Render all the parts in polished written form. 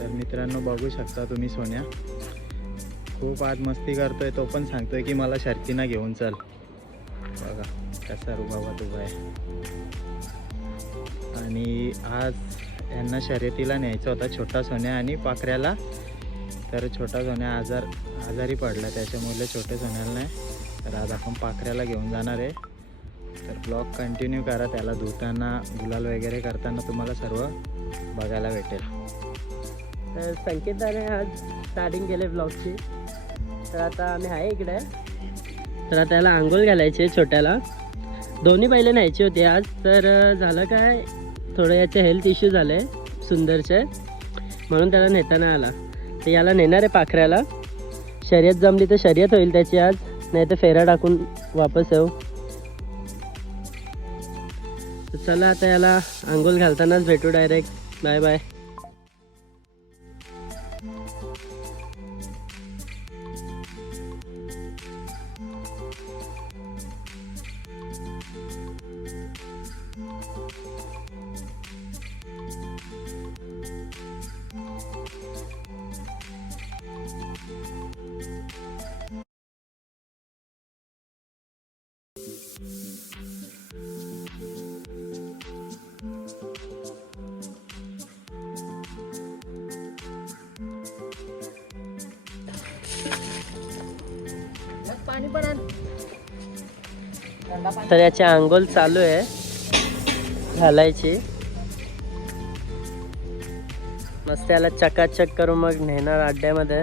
तर मित्रांनो बघू शकता तुम्ही सोन्या खूप आज मस्ती करतोय. तो पण सांगतोय की मला शर्तीनं घेऊन चल. बघा कसा रुबाबात उभा आहे. आणि आज यांना शर्यतीला न्यायचा होता छोटा सोन्या आणि पाखऱ्याला. तर छोटा सोन्या आजारी पडला, त्याच्यामुळे छोटे सोन्याला नाही. तर आज आपण पाखऱ्याला घेऊन जाणार आहे. तर ब्लॉग कंटिन्यू करा. त्याला धुताना गुलाल वगैरे करताना तुम्हाला सर्व बघायला भेटेल. तर संकेताने आज स्टार्टिंग केले ब्लॉगची. तर आता आम्ही आहे इकडे. तर आता त्याला आंघोळ घालायचे छोट्याला. दोन्ही बैले न्यायची होती आज. तर झालं काय, थोडं याचे हेल्थ इश्यू झाले सुंदरचे, म्हणून त्याला नेता नाही आला. तर याला नेणार आहे पाखऱ्याला. शर्यत जमली तर शर्यत होईल त्याची आज, नाही तर फेरा टाकून वापस येऊ. तर चला आता याला आंघोळ घालतानाच भेटू डायरेक्ट. Bye bye. तर याची आंघोळ चालू आहे घालायची. मस्त याला चकाचक करून मग नेणार अड्ड्यामध्ये.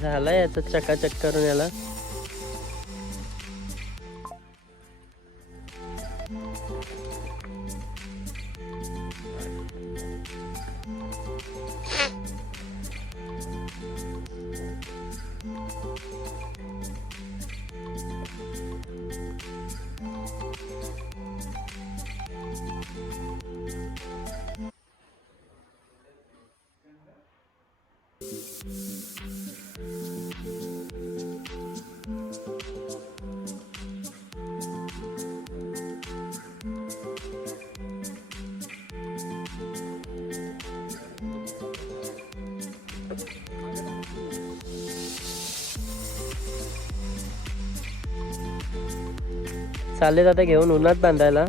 झालं याचं चकाचक करून याला. चालेल आता घेऊन उन्हात बांधायला.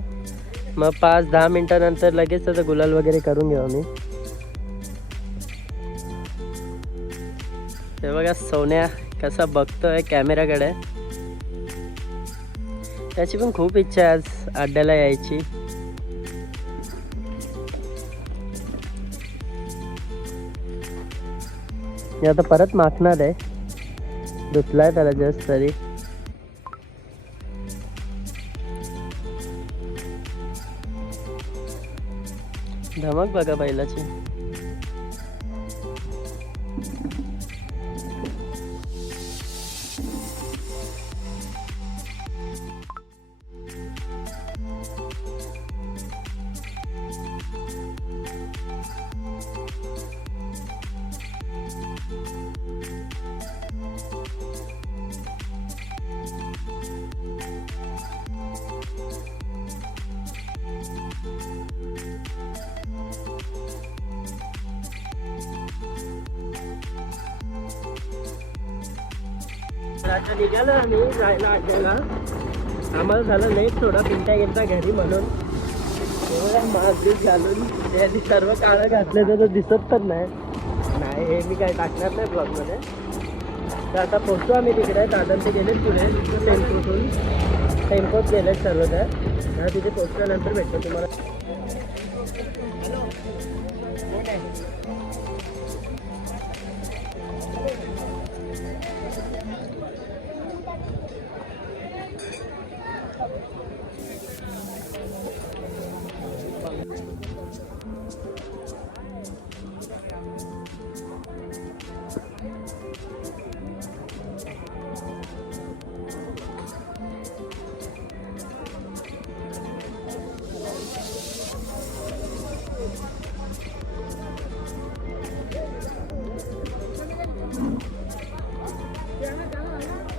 मग 5-10 मिनिटानंतर लगेच त्याचा गुलाल वगैरे करून घेऊ आम्ही. हे बघा सोन्या कसा बघतोय कॅमेराकडे. त्याची पण खूप इच्छा आहे आज अड्ड्याला यायची. मी आता परत मागणार आहे. धुतलाय त्याला जस्ट तरी. धमक बघा बैलाची. तर आता निघालो आम्ही जायला अड्ड्याला. आम्हाला झालं नाही थोडा पिंट्या गेलता घरी म्हणून एवढा मास्क घालून त्याची सर्व काळं घातले तर दिसत पण नाही हे मी काय टाकणार नाही ब्लॉगमध्ये. तर आता पोहोचतो आम्ही तिकडे. दादा ते गेलेत पुढे टेम्पोत गेलेत सर्व तर तिथे पोहोचल्यानंतर भेटतो तुम्हाला.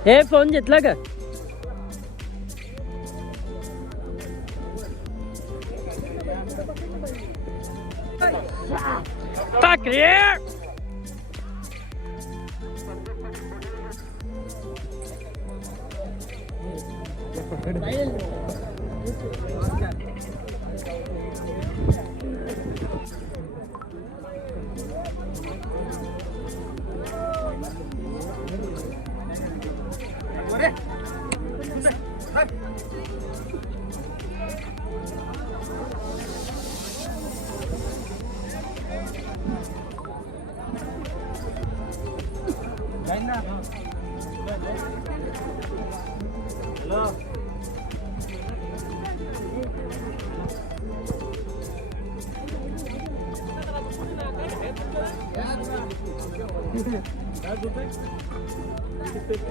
हे फोन घेतला का?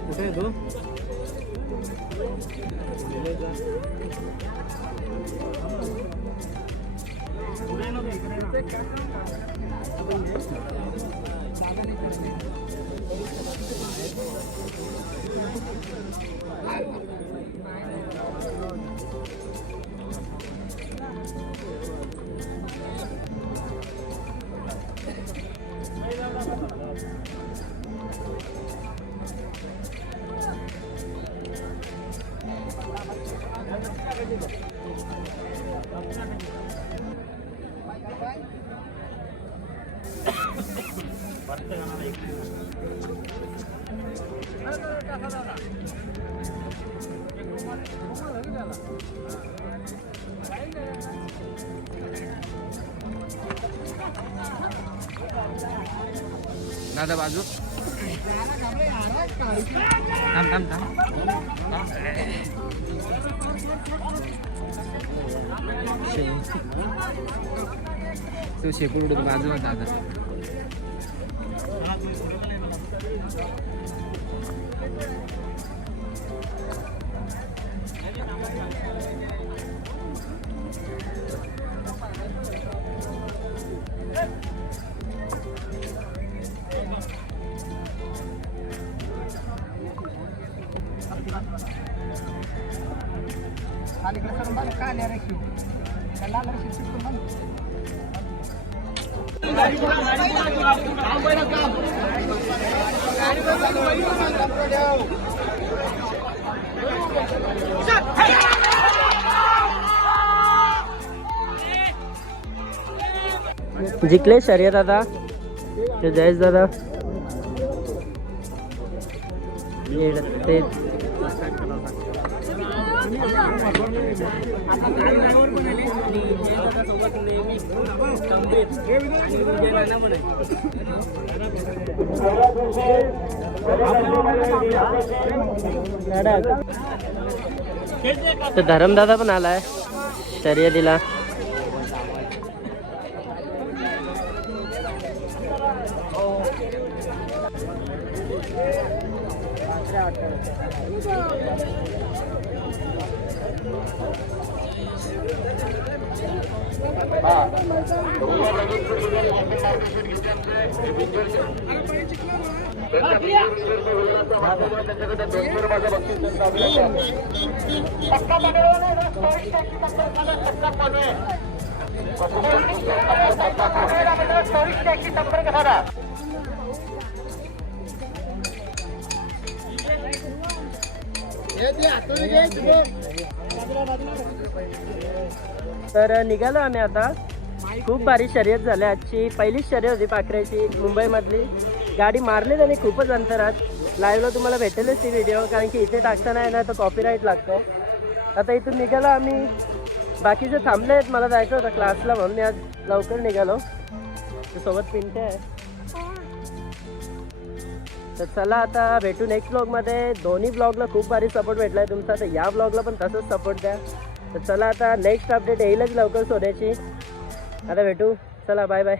कुठे आहे तो? दादा बाजू थांब थांब थांब तो शेपूट उडून बाजूला दादा जिंकले शर्यत आता ते जयेश दादा ते धरमदादा पण आलाय शर्यतीला. तर निघालो आम्ही आता. खूप भारी शर्यत झाली आजची. पहिलीच शर्यत होती पाखऱ्याची मुंबईमधली. गाडी मारली त्यांनी खूपच अंतरात. लाईव्हला तुम्हाला भेटेलच ती व्हिडिओ, कारण की इथे टाकता नाही ना तर कॉपीराईट लागतं. आता इथून निघालो आम्ही. बाकीचे थांबले आहेत, मला जायचं होतं क्लासला म्हणून मी आज लवकर निघालो. सोबत पिंटे आहे. तर चला आता भेटू नेक्स्ट ब्लॉगमध्ये. दोन्ही ब्लॉगला खूप भारी सपोर्ट भेटला आहे तुमचा, तर या ब्लॉगला पण तसंच सपोर्ट द्या. तर चला आता नेक्स्ट अपडेट येईलच लवकर सोन्याची. आता भेटू. चला बाय बाय.